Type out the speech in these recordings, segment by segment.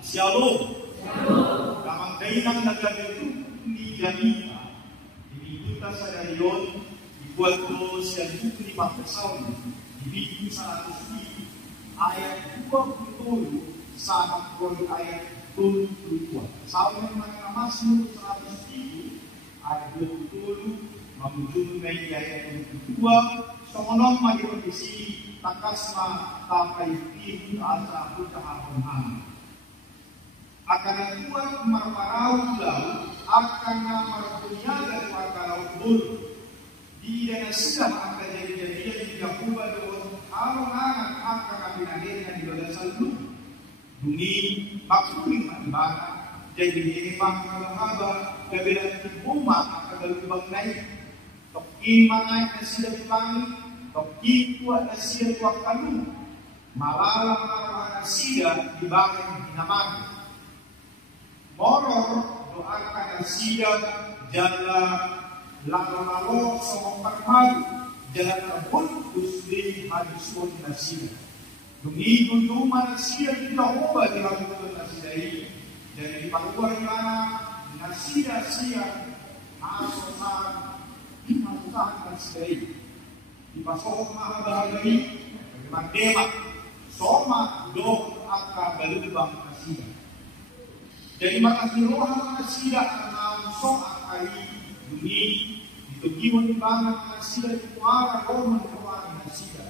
Shalom. Damang dainang nagagalit ni Janita. Dibikuta sa dayon, dibuat ko siya buku ni Pagkasaw, dibigin sa atas dito. Ayat 27 sa Akron ayat 22. Sabi ng mga namasmo sa atas dito, ayat 27, mamujud may ayat 22, so onong mag-iwagisi, takas na tapay dito asa ako kahapon. Akan nagbuat marmaraw daw, akan na marpunyagan marmaraw bulu. Di na sila ang kajadian-jadian di Yakuba doon, araw-araw akan na pinagin di bagas sa loob. Dungi, maksuling matibana, jadi hinimang malahaba, gabilang tibuma ang kagalubang na ito. Tokin mangay na sila pangit, tokin kuat na sila kuat kalu. Malalang araw na sila di bakit hinamagin. Moror doakan siang jalan lalo-lalo sama permadu jalan terbungkus di hadisun nasinya. Dungi cuma nasinya tidak ubah di hadisun nasinya ini. Jadi di paluar mana nasinya siang asuhan nasinya ini. Di pasok maha bahagia ini bagaimana demak soma do akka balubang nasinya. Jadi makasih rohan nasida ang soang ay dumi ditugiwan ni bangang nasida ituara roman rohan nasida.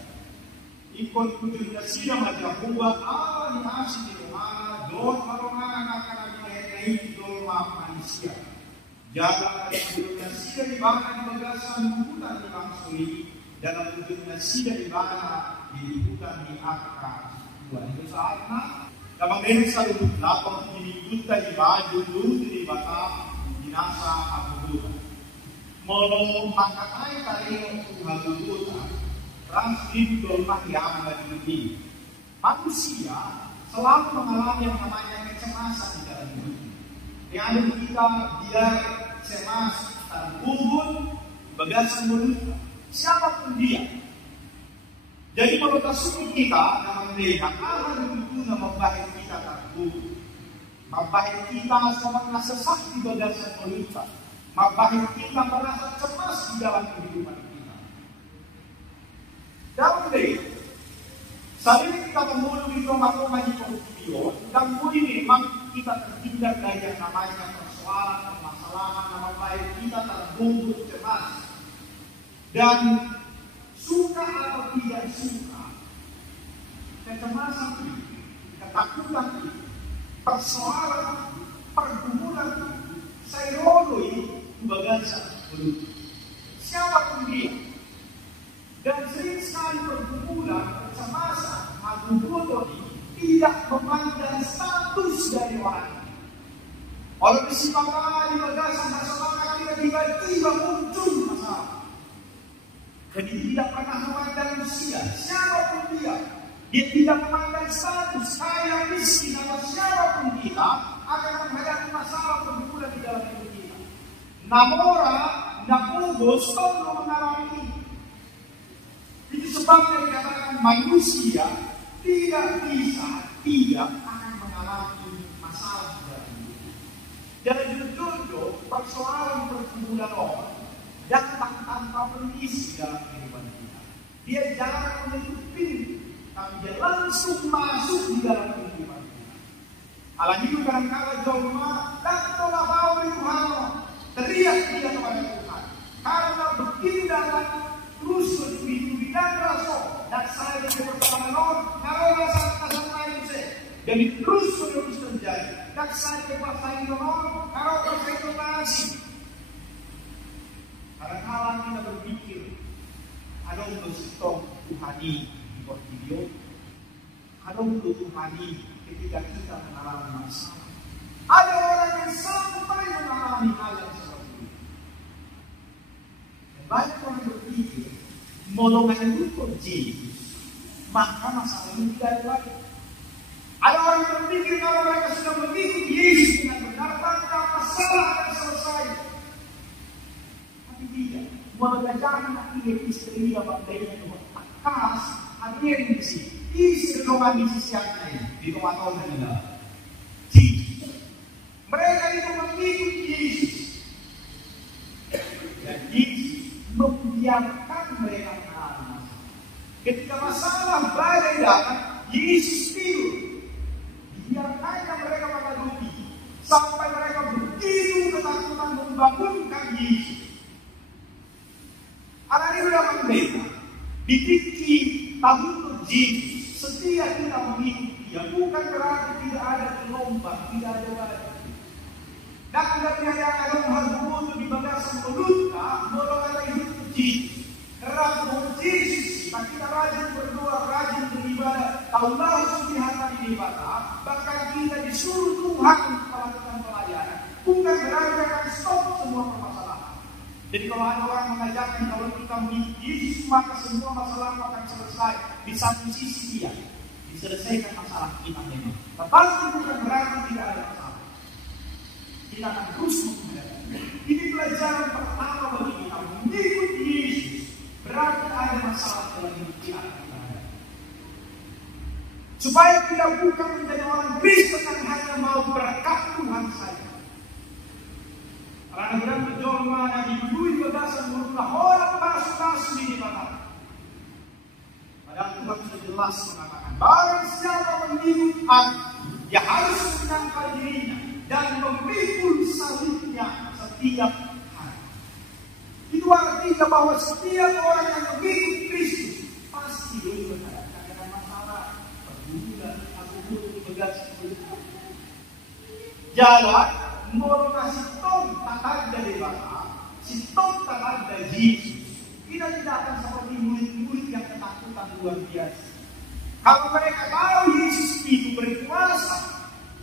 Ikon kujud nasida majahuwa ni asin ni rohana doon marongan akan naginahinay doon mapanisya. Jalan ay kujud nasida ni bangang ni bagasan bukutan ni mangsuli dalam kujud nasida ni bangang diliputan ni akka. Ito saat na Damang meron sa lubog lapang pinigutan ni Bado doon ni Bata, dinasa abudutan. Molong makatay tayo kung haludutan, translate doon makiyaman na dinugin. Manusia selalu mengalami yang namanya kecemasan di dalam hidup. Yang ada kita biar cemas, terbubun, bagasan mulut, siapapun dia. Jadi menurut suku kita dalam melihat Allah itu membahit kita terburuk, membahit kita sama sesak di bagasan pelita, membahit kita merasa cemas di dalam kehidupan kita. Dalam melihat, saat ini kita memulai rumah-rumah di video, dan mulai memang kita terhindar dari yang namanya persoalan, permasalahan, nama baik kita terbungkus cemas. Dan suka atau tidak suka, kecemasan itu, ketakutan itu, persoalan, pergumulan itu, saya roloi bagasan mulut. Siapapun dia, dan sering sekali pergumulan, kecemasan, magubodo ini tidak memandang status dari orang. Kalau disimpangkan di bagasan masalah kita tiba-tiba muncul masalah. Jadi tidak pernah memandang usia, siapapun dia tidak memandang status, kaya miskin atau siapapun kita akan menghadapi masalah pergumulan di dalam hidup kita. Namora, nakubos, perlu mengalami ini. Itu sebabnya dikatakan manusia tidak akan mengalami masalah di dalam hidup. Jadi jujur, persoalan pergumulan orang datang tanpa permisi dalam kehidupan kita. Dia jarang menutup pintu, tapi dia langsung masuk di dalam kehidupan kita. Alam itu kadang-kadang jolma dan tolak bau di Tuhan, teriak dia kepada Tuhan. Karena bertindakan terus bertubi-tubi dan rasa dan saya yang pertama kalau rasa kasar lain saya jadi terus terjadi. Dan saya berpasangan kalau rasa itu masih. Kadang-kadang kita berpikir, ada untuk stok Tuhani di video, ada untuk Tuhani ketika kita mengalami masalah. Ada orang yang sampai mengalami hal yang seperti itu. Dan banyak orang berpikir, molongan itu untuk Yesus, maka masalah ini tidak ada lagi. Ada orang yang berpikir kalau mereka sudah mengikut Yesus dengan benar, maka masalah akan selesai. Tidak, mengajarkan akhir istri yang berdaya dengan akas akhir di sini. Istri doang di sisi yang lain di rumah tahun ini. Yesus. Mereka itu mengikut Yesus. Dan Yesus membiarkan mereka mengalami masalah. Ketika masalah badai datang, Yesus tidur. Dibiarkannya mereka menghadapi sampai mereka begitu ketakutan membangunkan Yesus. Anak ini sudah mereka dididik tahun Yesus setia tidak mengikuti dia, bukan berarti tidak ada gelombang, tidak ada badai. Dan tidak ada hal untuk di bagasan meluka, melalui hidup Yesus. Kerana Yesus, kita rajin berdoa, rajin beribadah, taulah suci hati ibadah, bahkan kita disuruh Tuhan untuk melakukan pelayanan, bukan berarti akan stop semua permasalahan. Jadi kalau ada orang mengajarkan kalau kita mengikut Yesus maka semua masalah akan selesai, di satu sisi dia diselesaikan masalah kita memang. Tetapi bukan berarti tidak ada masalah. Kita akan terus menghadapi. Ini pelajaran pertama bagi kita mengikut Yesus. Berarti ada masalah dalam hidup kita. Supaya kita bukan menjadi orang Kristen yang hanya mau berkat Tuhan saja. Karena bilang berjolma dan dibului bagasan menurutlah orang masuk-masuk di ibadah. Padahal Tuhan sudah jelas mengatakan barang siapa mengikut aku, dia harus menangkal dirinya dan memikul salibnya setiap hari. Itu artinya bahwa setiap orang yang mengikut Kristus pasti menghadapi masalah, pergumulan, atau bagasan. Jalan mau kasih tong tak dari Bapa, si tong tak dari Yesus. Kita tidak akan seperti murid-murid yang ketakutan luar biasa. Kalau mereka tahu Yesus itu berkuasa,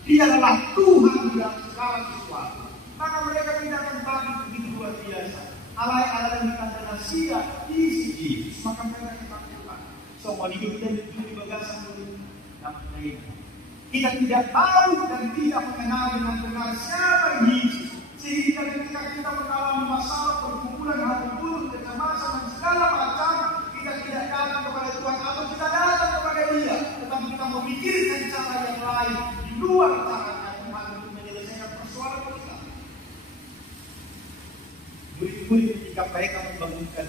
Dia adalah Tuhan dalam segala sesuatu, maka mereka tidak akan takut begitu luar biasa. Alai-alai yang kita rahasia isi Yesus, maka mereka ketakutan. Semua hidup kita di bagasan murid dapat mereka. Kita tidak tahu dan tidak mengenal dengan benar siapa Yesus. Sehingga ketika kita mengalami masalah, pergumulan, hati buruk, kecemasan dan segala macam, kita tidak datang kepada Tuhan atau kita datang kepada Dia, tetapi kita memikirkan cara yang lain di luar caranya Tuhan untuk menyelesaikan persoalan kita. Murid-murid ketika mereka membangunkan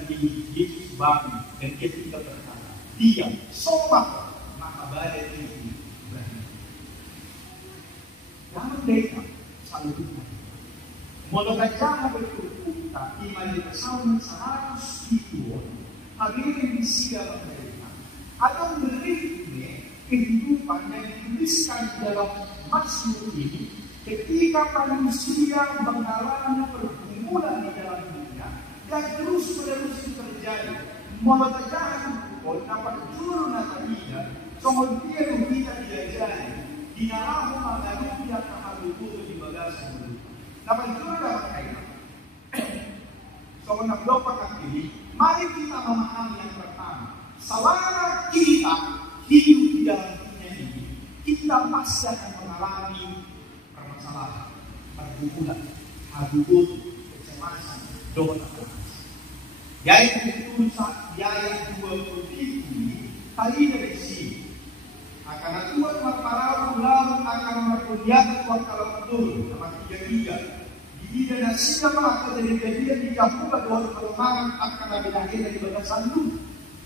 Yesus bangun dan dia tinggal berkata, diam, sobat, maka badai itu. Jangan mereka selalu Tuhan. Mulai jangan berkumpulkan iman di pesawat 100 itu, hadirin di dalam mereka. Atau berikutnya kehidupan yang dituliskan dalam Mazmur ini, ketika manusia mengalami pergumulan di dalam dunia dan terus-menerus itu terjadi. Mulai jangan berkumpul dapat juru Natalia, soal dia kita diajari. Dinarahu mengadu dia terhalu di bagasan dulu. Dapat juga dapat kaitan. So, menablokan ini, mari kita memahami yang pertama. Selama kita hidup di dalam dunia ini, kita pasti akan mengalami permasalahan, pergumulan, adu butuh, kecemasan, dosa. Yaitu tulisan di ayat 20 ini, tadi dari sini. Karena Tuhan berparau lalu akan memperlihatkan Tuhan kalau betul sama 3-3. Di dan siapa akan jadi kejadian di Jakarta doa kelemahan akan ada lahir dari bagasan dulu.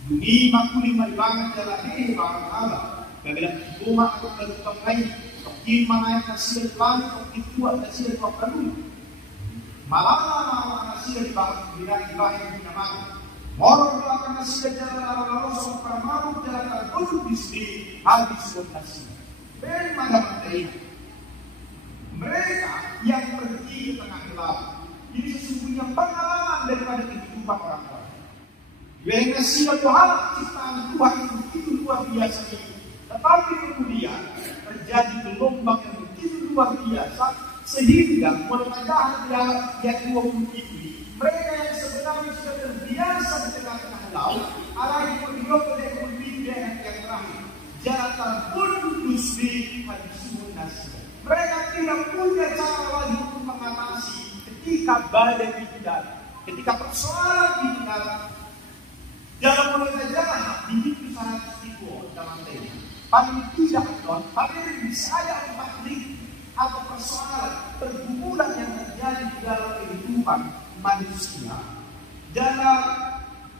Duni makuli maribangan jalan ini barang Allah. Gagal rumah atau keluar lain. Di mana yang kasih langit atau itu kasih waktu dulu. Malah kasih di bawah di nama. Orang akan nasihat jalan Allah sama permalu jalan terburuk di sini habis nasi. Bagaimana mereka yang pergi ke tengah gelap ini sesungguhnya pengalaman daripada kehidupan orang tua. Yang nasihat Tuhan ciptaan Tuhan itu luar biasa itu. Tetapi kemudian terjadi gelombang yang begitu luar biasa sehingga menengah yang 20 ini mereka yang sebenarnya sudah terbiasa di tengah-tengah laut, alai berdialog dengan pemimpin yang terakhir. Jalan putus di hadisumun nasihat. Mereka tidak punya cara lagi untuk mengatasi ketika badai itu datang, ketika persoalan itu datang. Dalam mulai jalan di hidup sangat ibu dalam tema. Paling tidak, paling bisa ada 4 ring. atau persoalan pergumulan yang terjadi di dalam kehidupan manusia, dalam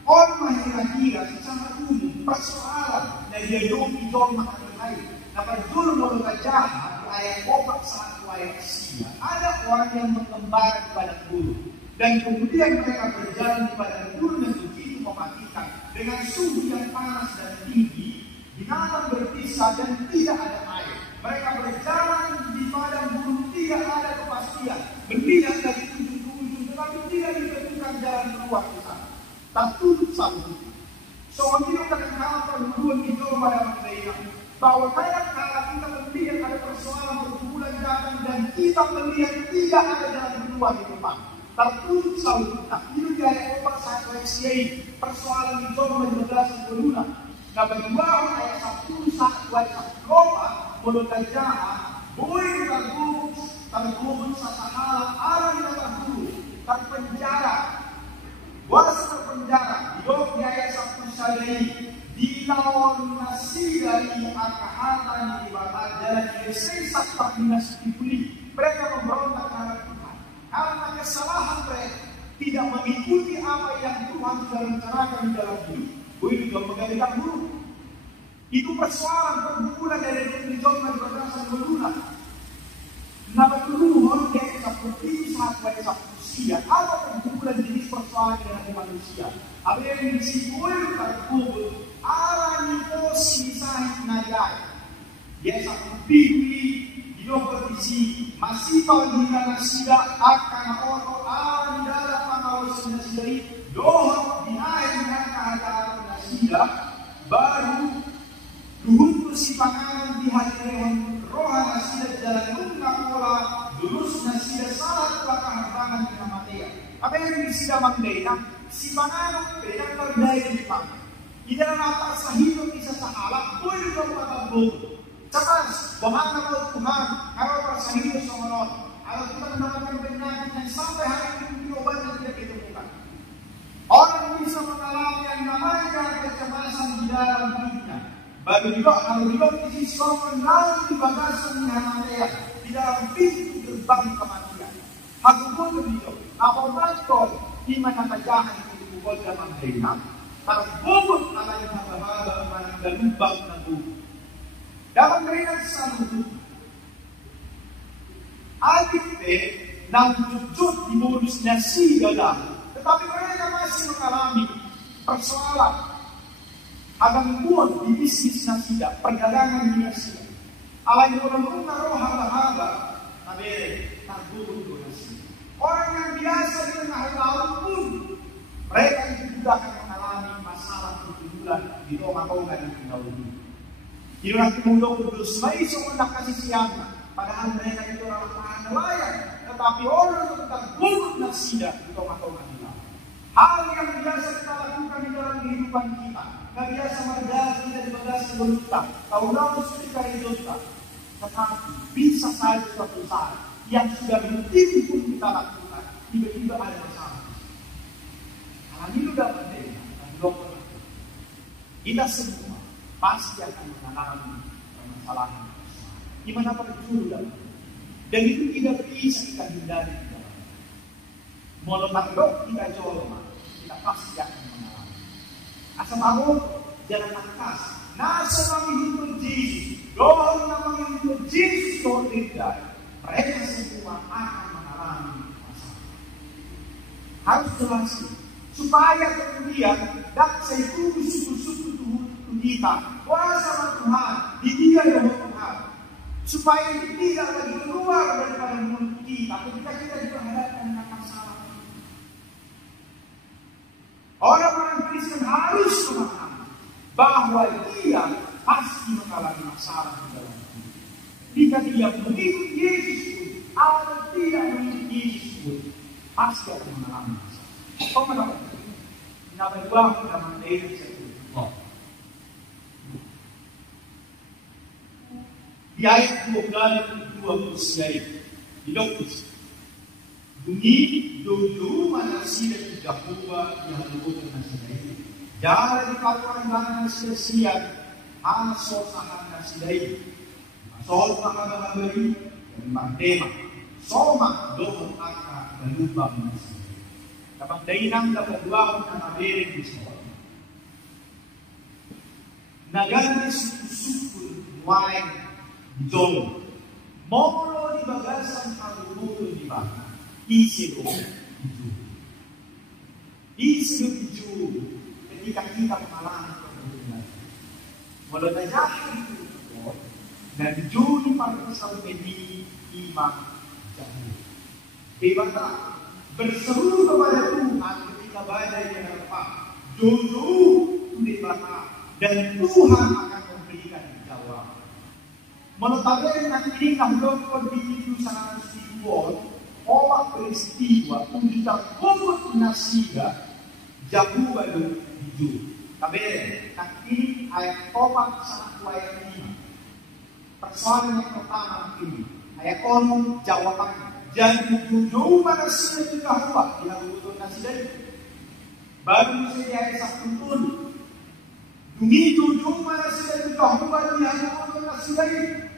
orang kira-kira secara umum persoalan na dihadapi doon makakilay na pagdulong mo ng jahat ay opak sa ayat siya. Ada orang yang mengembara kepada guru dan kemudian mereka berjalan kepada guru yang begitu mematikan dengan suhu yang panas dan tinggi, binatang berpisah dan tidak ada air. Mereka berjalan di padang gurun, tidak ada kepastian, berpindah dari ujung ke ujung, tetapi tidak ditentukan jalan keluar ke sana. Tertutup satu. So, hindi yung kakakala perluan ito pada mereka bahwa kadang-kala kita melihat ada persoalan pergumulan datang dan kita melihat tidak ada jalan keluar di depan. Tertutup selalu kita. Itu dia yang obat saat WXA persoalan di John 15 na bagaimana ayat 1 saat WXA Roma mulut jahat boleh tergubung sa sahalang arang na terpenjara. Buat terpenjara, hidup di ayat 1 sadari dilawan nasi dari akahatan di ibadah jalan Yesus tak dinasipuli. Mereka memberontak kepada Tuhan karena kesalahan mereka tidak mengikuti apa yang Tuhan sudah rencanakan di dalam hidup. Boleh juga menggantikan guru. Itu persoalan pergumulan dari John berdasarkan berulang. Nama Tuhan dia seperti saat pada manusia. Apa pergumulan jenis persoalan dengan manusia? Apa yang disebut terkubur arah posisi sahih nagai. Dia seperti di kompetisi masih panggilan sida akan orang arah dalam pengawas sendiri. Doa di akhir keadaan sida baru luhur si pangalan di hadirin rohana sida jalan lungkap pola lurus sida salah kekaharbangan dengan matea. Apa yang sida magdena si pangalan beda terdaya di pangalan. Di dalam apa sahihnya bisa sahalat boleh dong patambung. Cepat, bahana mo Tuhan kalau persahihnya somonot. Kalau kita mendapatkan penyakit yang sampai hari ini obat yang tidak ditemukan. Orang bisa mengalami yang namanya kecemasan di dalam hidupnya. Baru juga kalau juga isi somonot di bagasan yang matea di dalam pintu gerbang kematian. Aku pun begitu. Apa betul iman apa jahat itu bukan dalam hidup. Terbobot ala yang haba-haba dan lubang na buko. Dapat mereka selalu Alkitab nang jujur di modus nasi dalam. Tetapi mereka masih mengalami persoalan agang buat di bisnis nasi perdagangan di nasi. Ala yang orang roh haba-haba tabere terbobot nasi. Orang yang biasa di tengah laut pun mereka itu juga akan mengalami masalah pergumulan di rumah-rumah dan di dalam hidup. Di orang timur kudus, may isang kasih siapa. Padahal mereka itu orang nelayan, tetapi orang itu tergumul ng sida di rumah-rumah kita. Hal yang biasa kita lakukan di dalam kehidupan kita, na biasa margas kita di bagas ng luta, taunang sulit ka rin luta. Tetapi bisa saja suatu saat yang sudah rutin pun kita lakukan, tiba-tiba ada masalah. Ini sudah penting, kita semua pasti akan mengalami permasalahan. Gimana perjuangan? Dan itu tidak bisa kita hindari. Mau makhluk kita coba, kita pasti akan mengalami. Asal aku jangan angkas. Nasa menghidup Yesus, doa menghidup Yesus doa tidak. Mereka semua akan mengalami masalah. Harus jelas. Supaya kemudian daksa itu suku-suku kita kuasa Tuhan di dia yang Tuhan supaya tidak lagi keluar daripada mulut kita ketika kita diperhadapkan dengan masalah. Orang-orang Kristen harus memahami bahwa dia pasti mengalami masalah di dalam hidup. Jika dia mengikut Yesus pun atau tidak mengikut Yesus pun pasti akan mengalami masalah. Kau mendapat nabagwa naman tayo sa ito. Di ayat 22 Ilocos. Bunyi dodo mana sila di Jahowa yang lubutan na sila ito. Dara di kaparangan na sila siya, aso sahan na sila ito. Masol na kababari, Kalimbang tema, soma doon aka galubang nasi. Kapag dainang kapagwawang ng abirin di soa. Nagalis usukul wine dong. Moro di bagasan karumulo di baka. Isiro itu. Isiro itu. Ketika kita mengalami kebenaran. Walau najahin itu. Dan juli pada sampai di imam jauh. Dibata berseru kepada Tuhan ketika badai menerpa. Jauh dibata. Dan Tuhan akan memberikan jawab. Menetapkan yang ini kalau kondisi sangat simbol, omak peristiwa untuk kubut nasiga jauh baru hijau. Tapi yang ini ayat omak sangat ayat ini. Persoalan yang pertama ini ayat on jawabannya. Jadi jauh mana sih itu kahwa yang kubut nasiga baru saya ayat 1 pun. Dumi jujung mana sila itu kahumban di hadapan Allah sendiri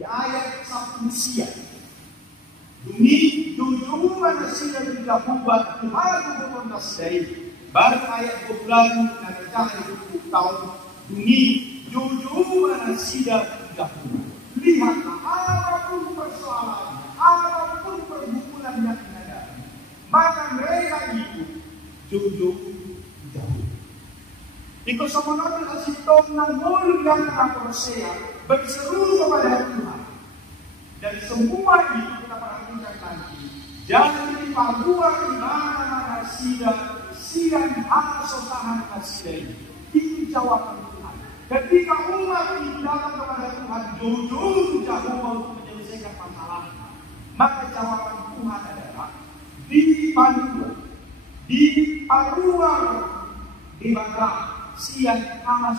di ayat 1 siang. Dumi jujung mana sila itu kahumban di hadapan Allah sendiri. Baru ayat 12 nanti itu tahun. Dumi jujung mana sila itu kahumban. Lihatlah apapun persoalan, apapun pergumulan yang ada, maka mereka itu jujung jauh. Ikut semuanya asitong ng mulut yang nakakonsea berseru kepada Tuhan. Dan semua itu kita perhatikan nanti. Jangan dipaduan di mana-mana siang sosahan nasida ini. Itu jawaban Tuhan. Ketika umat ini datang kepada Tuhan jujur jauh untuk menyelesaikan masalahnya, maka jawaban Tuhan adalah dipaduan, di mana siang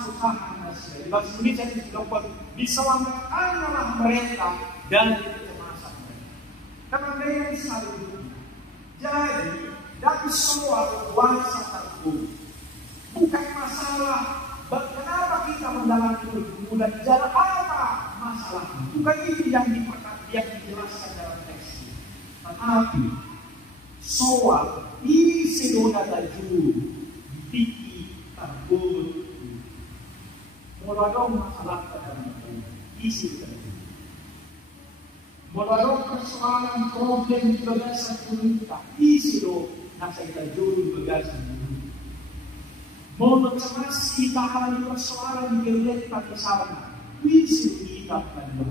sosahan nasida. Di bahasa Indonesia disebut diselamatkanlah mereka dari kecemasan mereka. Karena mereka selalu dunia. Jadi dari semua kuasa terburuk. Bukan masalah kenapa kita mengalami pergumulan jalan apa masalahnya. Bukan itu yang dijelaskan dalam teks ini. Tetapi soal ini sedona tajur dipikir terburuk. Mulai masalah pada isi terburuk. Mulai persoalan problem bagasan pemerintah isi nasa itajur bagasan pemerintah. Mulai masih tahan persoalan gelap pada sana isi kita pada.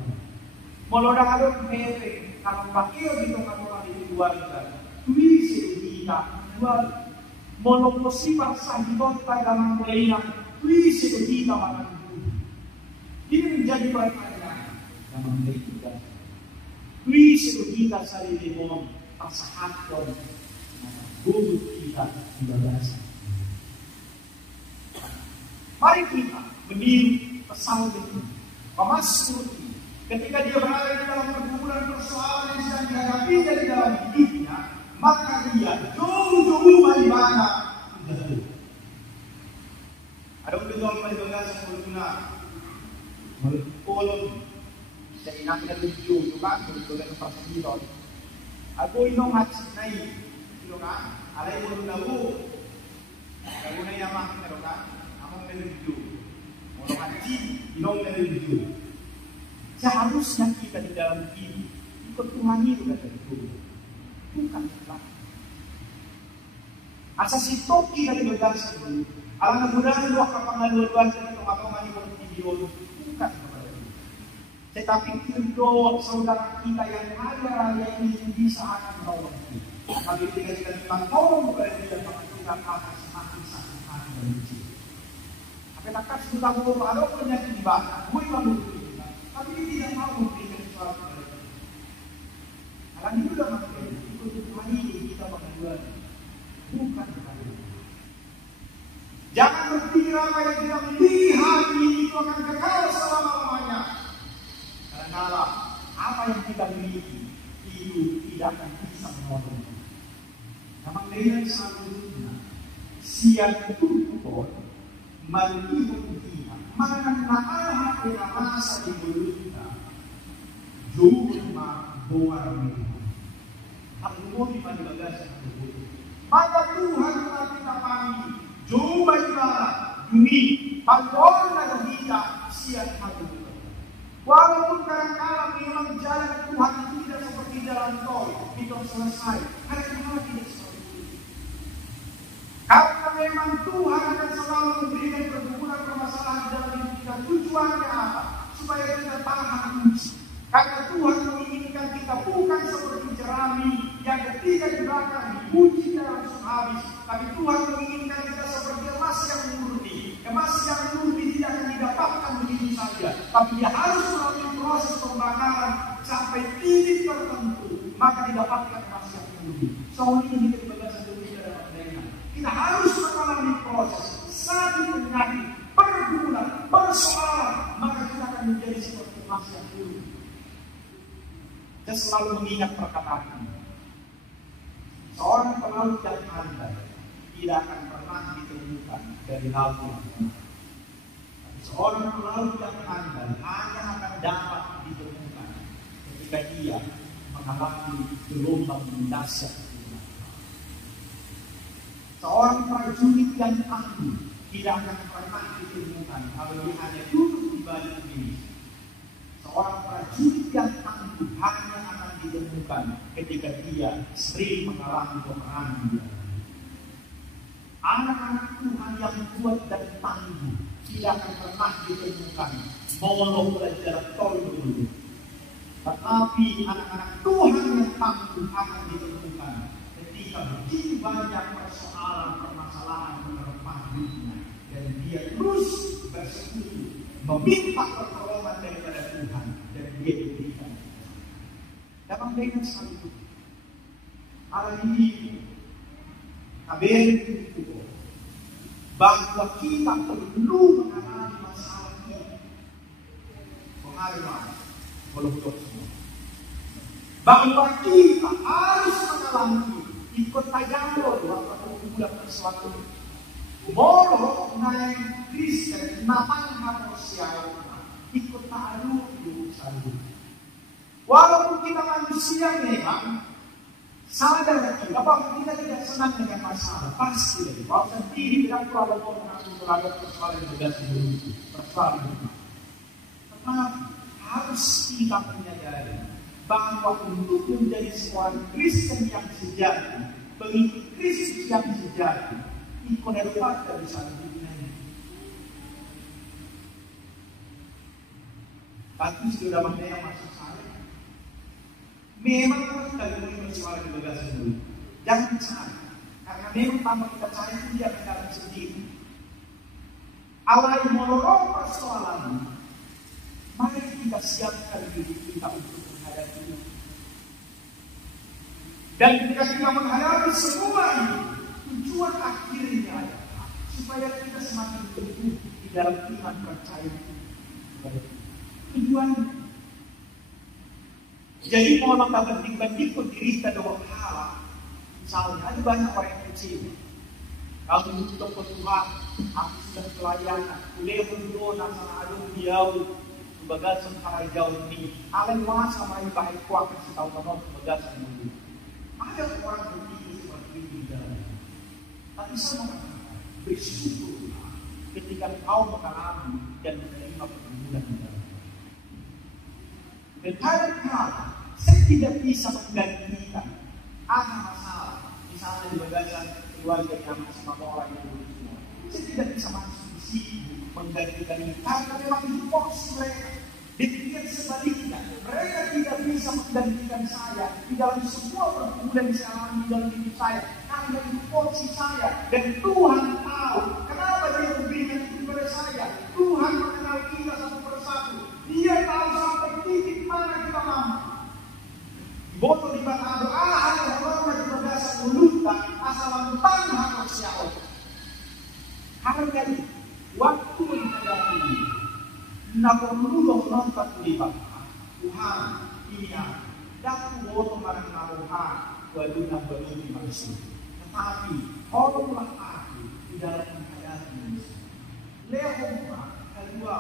Mulai ada mereka kalau pakai di tempat orang di keluarga isi kita keluarga. Mulai posibel sahibot pada mereka isi kita makan. Ini menjadi pertanyaan dalam diri kita. Isi kita sarili mo pasahaton bubut kita di bagasan. Mari kita meniru pesan ini. Pemasmur ini ketika dia berada di dalam pergumulan persoalan yang sedang dihadapi dari dalam hidupnya, maka dia jauh-jauh dari mana jauh. Ada betul dari bagasan berguna. Mulai sa inang naludyo, kan? Betul ng pasigilon. Ako inong hatsinay, kan? Alay mo na po. Kaya na yaman, kan? Among naludyo. Mulong hatsin, inong naludyo. Seharusnya kita di dalam diri ikut Tuhan itu kata itu. Bukan lah. Asa si Toki dari bagasan itu. Alang nagudahan doa kapangaluan itu atau manipulasi video. Bukan kepada itu. Tetapi kedua saudara kita yang ada yang ini bisa akan menolong kita. Tapi ketika kita minta tolong kepada dia, maka kita akan semakin sakit hati dan benci. Tapi tak sudah mau ada penyakit di bawah, gue malu kita. Tapi dia tidak mau memberikan sesuatu kepada kita. Kalau ini sudah mati, ikut Tuhan ini kita mengaduan. Bukan kepada kita. Jangan berpikir apa yang kita melihat itu akan kekal selama-lamanya. Karena apa yang kita miliki itu tidak akan bisa menolong. Namun dengan selanjutnya siang itu pun melihat kita mengenal dengan rasa di mulut kita jauh buah Al-Umur di Bagasan maka Tuhan telah kita panggil jauh baiklah bumi Pandora dan kita siap hati. Walaupun kadang-kadang memang jalan Tuhan itu tidak seperti jalan tol, itu selesai. Kadang-kadang tidak seperti itu. Karena memang Tuhan akan selalu memberikan pergumulan permasalahan dalam hidup kita. Tujuannya apa? Supaya kita tahan uji. Karena Tuhan menginginkan kita bukan seperti jerami yang ketika dibakar diuji dan langsung habis. Tapi Tuhan menginginkan kita seperti emas yang murni. Emas yang murni tidak akan didapatkan begitu saja. Tapi dia harus melalui proses pembakaran sampai titik tertentu. Maka didapatkan emas yang murni. Soalnya ini kita Bagasan Indonesia dalam mereka. Kita harus mengalami proses. Sakit penyakit, pergumulan, persoalan. Maka kita akan menjadi seperti emas yang murni. Saya selalu mengingat perkataan ini. Seorang pelaut yang handal tidak akan pernah ditemukan dari laut yang benar. Tapi seorang pelaut yang handal hanya akan dapat ditemukan ketika dia mengalami gelombang mendasar. Seorang prajurit yang tangguh tidak akan pernah ditemukan kalau dia hanya duduk di balik ini. Seorang prajurit yang tangguh hanya akan ditemukan ketika dia sering mengalami peperangan. Anak-anak Tuhan yang kuat dan tangguh tidak akan pernah ditemukan mau belajar tol dulu. Tetapi anak-anak Tuhan yang tangguh akan ditemukan ketika begitu banyak persoalan permasalahan menerpa hidupnya dan dia terus bersekutu meminta pertolongan daripada Tuhan dan dia diberikan. Dalam dengan sekali itu, Allah ini kabel itu bahwa kita perlu mengalami masalah ini. Pengalaman, walaupun semua. Bahwa kita harus mengalami ikut tajamlo waktu bulan sesuatu. Moro naik Kristen namang manusia ikut taruh di urusan. Walaupun kita manusia memang sadar kita bahwa kita tidak senang dengan masalah pasti dari bahwa sendiri tidak perlu mengatur terhadap persoalan yang berbeda itu persoalan itu. Tetapi harus kita menyadari bahwa untuk menjadi seorang Kristen yang sejati, pengikut Kristus yang sejati, ikut dapat dari satu dunia ini. Tapi sudah maknanya masuk saya. Memang kita boleh bersuara di Bagasan dulu. Jangan cari, karena memang tanpa kita cari itu dia akan datang sendiri. Allah yang melorong persoalan, mari kita siapkan diri kita untuk menghadapi itu. Dan ketika kita menghadapi semua ini, tujuan akhirnya adalah supaya kita semakin teguh di dalam iman percaya. Tujuan. Jadi mau kita banding-bandingkan diri kita dengan hal. Misalnya ada banyak orang yang kecil. Kalau untuk Tuhan, aku sudah pelayanan, boleh mendoa sama adung jauh, Bagasan para jauh ini. Alam masa main baik kuat kasih tahu kamu Bagasan dulu. Ada orang berpikir seperti ini dalam. Tapi saya mengatakan bersyukur ketika kau mengalami dan menerima pergumulan dalam. Dan kadang-kadang saya tidak bisa menggantikan ada masalah. Misalnya di Bagasan keluarga yang sama orang itu semua. Saya tidak bisa masuk di sini menggantikan ini karena memang itu porsi mereka. Demikian sebaliknya, mereka tidak bisa menggantikan saya di dalam semua pergumulan yang saya alami dalam hidup saya. Karena itu porsi saya dan Tuhan tahu kenapa Dia memberikan itu kepada saya. Tuhan mengenal kita satu persatu. Dia tahu sampai titik mana kita mampu. Botol di mana ada yang orang di Bagasan mulutkan asal mentang harus siapa. Karena itu waktu menghadapi ini, nak perlu nonton di bawah Tuhan ini ya. Dapat botol marang naruhan waduna di manusia. Tetapi tolonglah aku di dalam menghadapi ini. Lehomah kedua,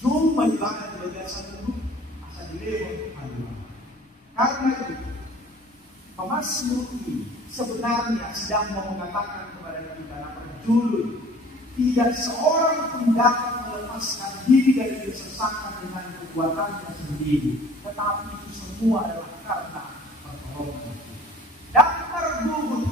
jom melibatkan Bagasan dulu. Asal dilewat haluan. Karena itu, pemazmur ini sebenarnya sedang mengatakan kepada kita perjulur, tidak seorang pun dapat melepaskan diri dari kesesakan dengan kekuatannya sendiri, tetapi itu semua adalah karena pertolongan dan tergugur.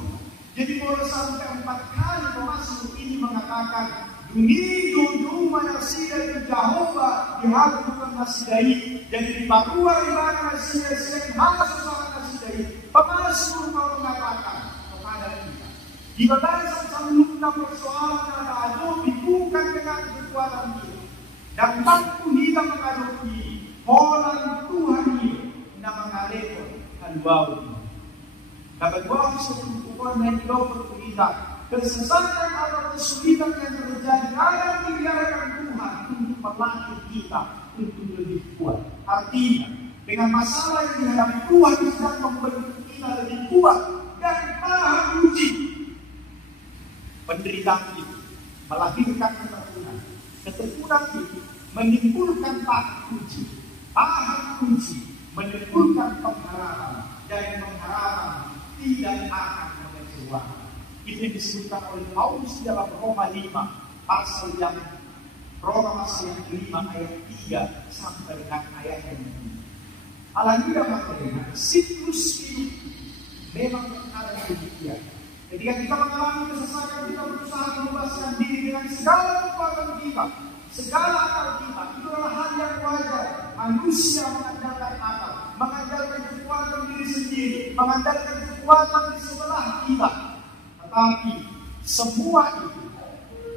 Jadi mulai sampai 4 kali pemazmur ini mengatakan Dunidu manasida di Jehovah dihadirkan nasidai. Jadi di Papua di mana nasidai harus sangat nasidai. Pemazmur mau mengatakan kepada kita, di batasan samlutna persoalan ada adopi bukan dengan kekuatan kita. Dan waktu kita mengadopi Holang Tuhan ini na mengalekon haluaw. Dapat buang sepuluh yang dilopot kita. Kesesatan atau kesulitan yang terjadi akan dibiarkan Tuhan untuk melatih kita untuk lebih kuat. Artinya, dengan masalah yang dihadapi Tuhan sedang membentuk kita lebih kuat dan tahan uji. Penderitaan itu melahirkan ketekunan. Ketekunan itu menimbulkan tahan uji. Tahan uji menimbulkan pengharapan, dan pengharapan tidak akan mengecewakan. Ini disebutkan oleh Paulus dalam Roma 5 pasal yang kelima ayat 3 sampai dengan ayat yang 5. Alhamdulillah makanya siklus hidup memang ada demikian. Ketika kita mengalami kesesakan, kita berusaha membebaskan diri dengan segala kekuatan kita, segala akal kita. Itu adalah hal yang wajar. Manusia mengandalkan akal, mengandalkan kekuatan diri sendiri, mengandalkan kekuatan di sebelah kita. Tetapi semua itu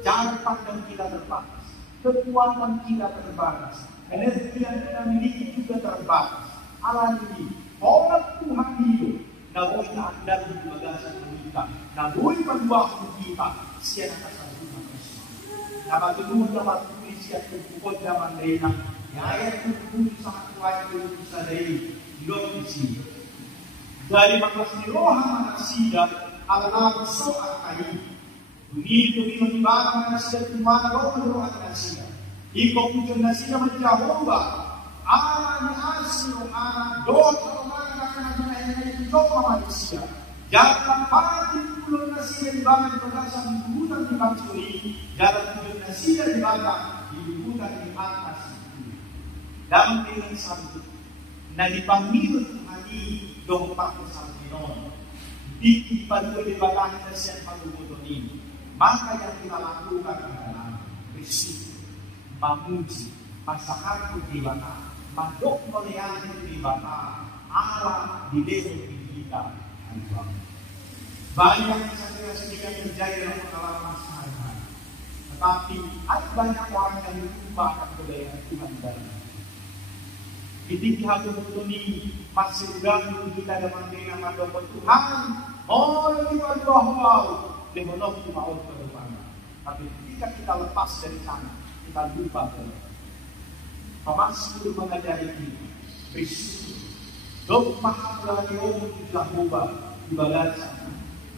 cara pandang kita terbatas, kekuatan kita terbatas, energi yang kita miliki juga terbatas. Alam ini, orang Tuhan hidup, namun anda di bagasan kita, namun penduakan kita, siapa satu manusia. Dapat itu dapat tulis yang terpukul zaman dena, ayat itu sangat kuat untuk sadari, belum di sini. Dari makhluk rohan manusia alam soal kayu. Dunidu menimbangan nasihat kumana roh rohan nasihat. Iko pujon nasihat menjahomba. Aman asli aman dot kemana akan ada itu coba manusia. Jangan pati pujon nasihat dibangun berdasar di hutan di kancuri. Jangan pujon nasihat dibangun di hutan di atas. Dalam dengan sambut. Na dipanggil hari dong pakai sampinon. Di padu di batang nasihat padu ini, maka yang kita lakukan adalah bersyukur, memuji, pasanganku di batang, mandok melayani di batang, Allah di desa kita. Banyak saudara-saudara yang terjadi dalam pengalaman sehari-hari, tetapi ada banyak orang yang lupakan kebaikan Tuhan dari. Ketika hati ini masih ganggu kita dengan nama Tuhan. Oh, kita doa demonok mau ke depan. Tapi ketika kita lepas dari sana, kita lupa Tuhan. Pemazmur mengajari kita bersyukur. Dok maha umum telah ubah di balasan.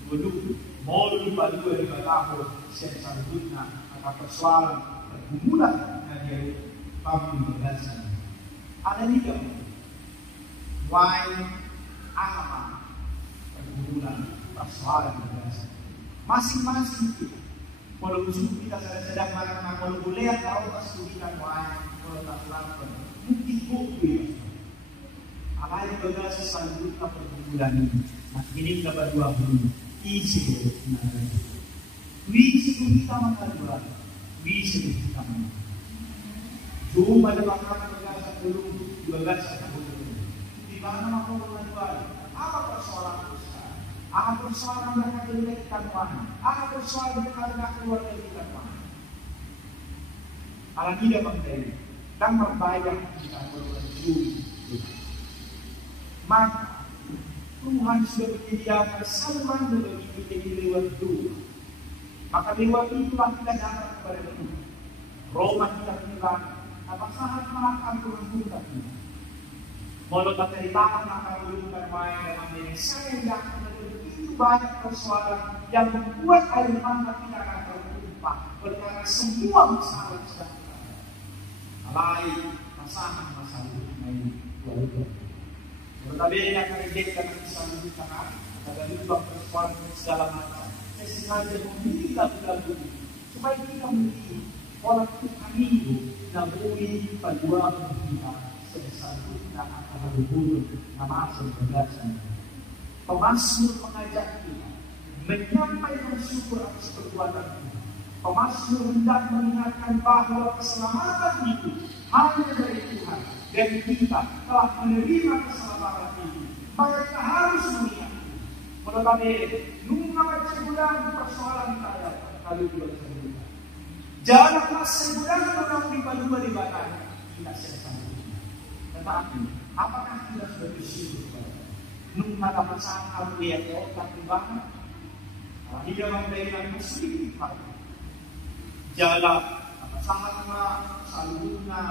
Dulu mau lupa dua di balasan selanjutnya akan persoalan pergumulan dari kami balasan. Ada tiga. Why apa? Pergumulan, persoalan berdasar. Masing-masing kita. Kalau kita sedang melakukan kalau boleh tahu kesulitan why kalau tak lakukan mungkin bukti. Apa yang berdasar selanjutnya pergumulan ini? Nah ini dapat 20 isi dari isi kita mengaduan, isi kita mengaduan. Cuma ada makanan berdasar belum berdasar belum. Di mana mau mengaduan? Apa persoalan besar? Apa persoalan yang akan dilakukan mana? Apa persoalan yang akan keluar dari kita? Alam tidak mengenai dan membayar kita berjudi. Maka Tuhan sudah menyediakan saluran bagi kita di lewat dua. Maka lewat itulah kita datang kepada Tuhan. Roma kita bilang, apa sahabat makan Tuhan kita? Mulut dari tangan akan menurunkan main dalam diri saya yang begitu banyak persoalan yang membuat air mata kita akan tertumpah karena semua masalah sedang kita. Lain masalah ini Tetapi yang kerja karena kisah karena ada juga persoalan segala macam. Saya sengaja memilih lagu-lagu ini supaya kita memiliki pola kami nabui paduan kita sebesar kita akan berguru nama sebenarnya. Pemasmur mengajak kita menyampaikan syukur atas perbuatan kita. Pemasmur hendak mengingatkan bahwa keselamatan itu hanya dari Tuhan dan kita telah menerima keselamatan itu. Maka kita harus mengingat. Tetapi nunggak sebulan persoalan kita kalau juga sebulan. Janganlah sebulan orang dibawa di badan kita selesai. Tetapi apakah kita sudah bersyukur? Nunggak dapat sangat lihat tapi banget. Di dalam daerah muslim jalan sama saluna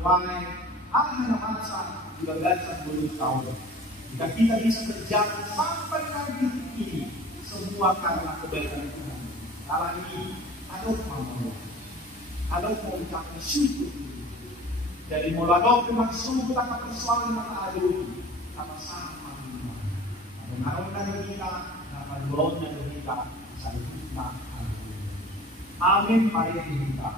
luangan akan masa juga belajar 10 tahun. Jika kita bisa berjalan sampai nanti ini semua karena kebaikan Tuhan. Kalau ini ada mau mengucapkan syukur dari mulai bermaksud tak persoalan mata adu sama sama mengarahkan kita akan bawa kita saling kita. Amin. Mari kita